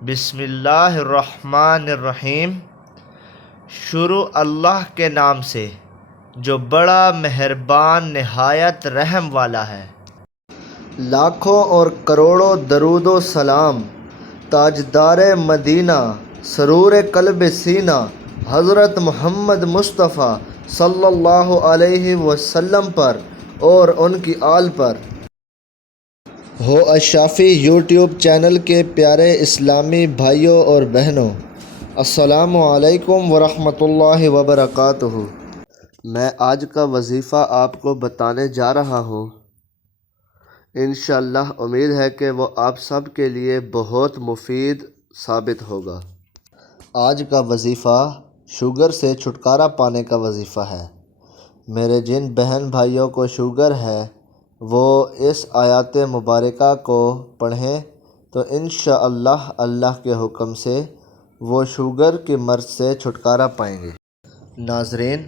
بسم اللہ الرحمن الرحیم۔ شروع اللہ کے نام سے جو بڑا مہربان نہایت رحم والا ہے۔ لاکھوں اور کروڑوں درود و سلام تاجدار مدینہ سرور قلب سینہ حضرت محمد مصطفیٰ صلی اللہ علیہ وسلم پر اور ان کی آل پر ہو۔ الشافی یوٹیوب چینل کے پیارے اسلامی بھائیوں اور بہنوں، السلام علیکم ورحمۃ اللہ وبرکاتہ۔ میں آج کا وظیفہ آپ کو بتانے جا رہا ہوں۔ انشاءاللہ امید ہے کہ وہ آپ سب کے لیے بہت مفید ثابت ہوگا۔ آج کا وظیفہ شوگر سے چھٹکارا پانے کا وظیفہ ہے۔ میرے جن بہن بھائیوں کو شوگر ہے وہ اس آیات مبارکہ کو پڑھیں تو انشاءاللہ اللہ کے حکم سے وہ شوگر کی مرض سے چھٹکارا پائیں گے۔ ناظرین،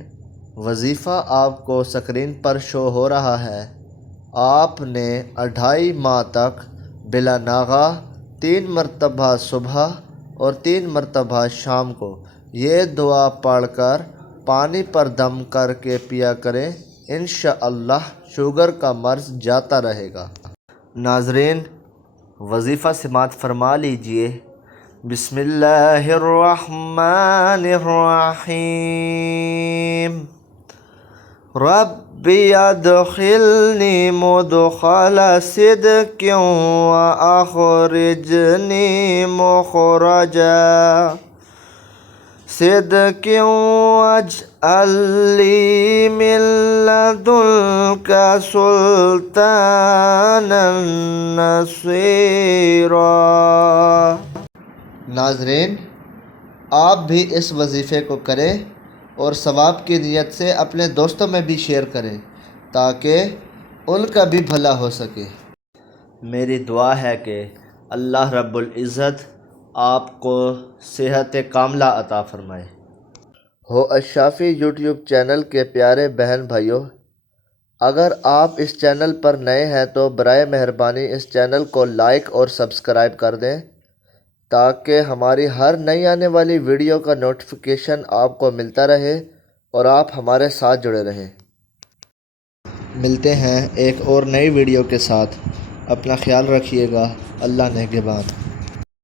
وظیفہ آپ کو سکرین پر شو ہو رہا ہے۔ آپ نے 2.5 ماہ تک بلا ناغہ 3 مرتبہ صبح اور 3 مرتبہ شام کو یہ دعا پڑھ کر پانی پر دم کر کے پیا کریں، انشاءاللہ شوگر کا مرض جاتا رہے گا۔ ناظرین، وظیفہ سماعت فرما لیجئے۔ بسم اللہ الرحمن الرحیم۔ ربی ادخلنی مدخل صدق واخرجنی مخرج صدق واجعل لی من لدنک سلطانا نصیرا۔ ناظرین، آپ بھی اس وظیفے کو کریں اور ثواب کی نیت سے اپنے دوستوں میں بھی شیئر کریں تاکہ ان کا بھی بھلا ہو سکے۔ میری دعا ہے کہ اللہ رب العزت آپ کو صحت کاملہ عطا فرمائے۔ ہو الشافی یوٹیوب چینل کے پیارے بہن بھائیوں، اگر آپ اس چینل پر نئے ہیں تو برائے مہربانی اس چینل کو لائک اور سبسکرائب کر دیں تاکہ ہماری ہر نئی آنے والی ویڈیو کا نوٹیفیکیشن آپ کو ملتا رہے اور آپ ہمارے ساتھ جڑے رہیں۔ ملتے ہیں ایک اور نئی ویڈیو کے ساتھ۔ اپنا خیال رکھیے گا۔ اللہ نگہبان۔